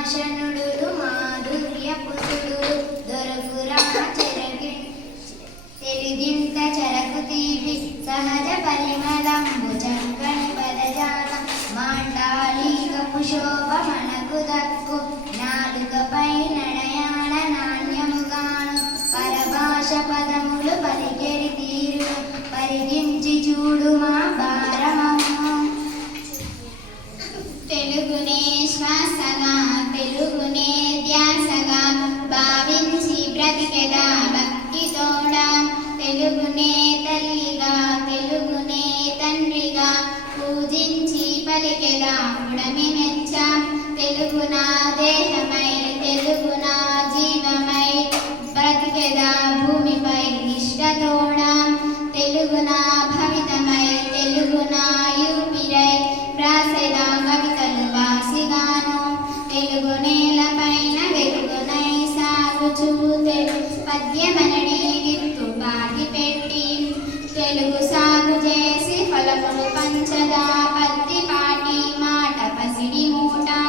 భాషనుడు మాధుర్య పురుడు దొరకురా చెరగి తెలుగింత చెరకు తీపి సహజ పరిమళంబు చక్కని పదజాతం మాండాలికపు శోభ మనకు దక్కు నాలుకపై నడయాడ నాణ్యముగాను పరభాష పదములు పలికెడి తీరు పరిగించి చూడు మా భారమము తెలుగునే శ్వాసగా తెలుగునే ధ్యాసగా భావించి బ్రతికెదా భక్తి తోడా తెలుగునే తల్లిగా తెలుగునే తండ్రిగా పూజించి పలికెదా పుడమి మెచ్చ తెలుగు నా దేహమై తెలుగు నా జీవమై బ్రతికెదా భూమిపై నిష్ఠతోడా తెలుగు నా భవితమై తెలుగు నా యూపిరై రాసెదా కవితలు వాసిగాను తెలుగు నేలపైన వెలుగునై సాగుచూ పద్యమనడి విత్తు పాతి పెట్టి తెలుగు సాగు చేసి ఫలములు పంచదా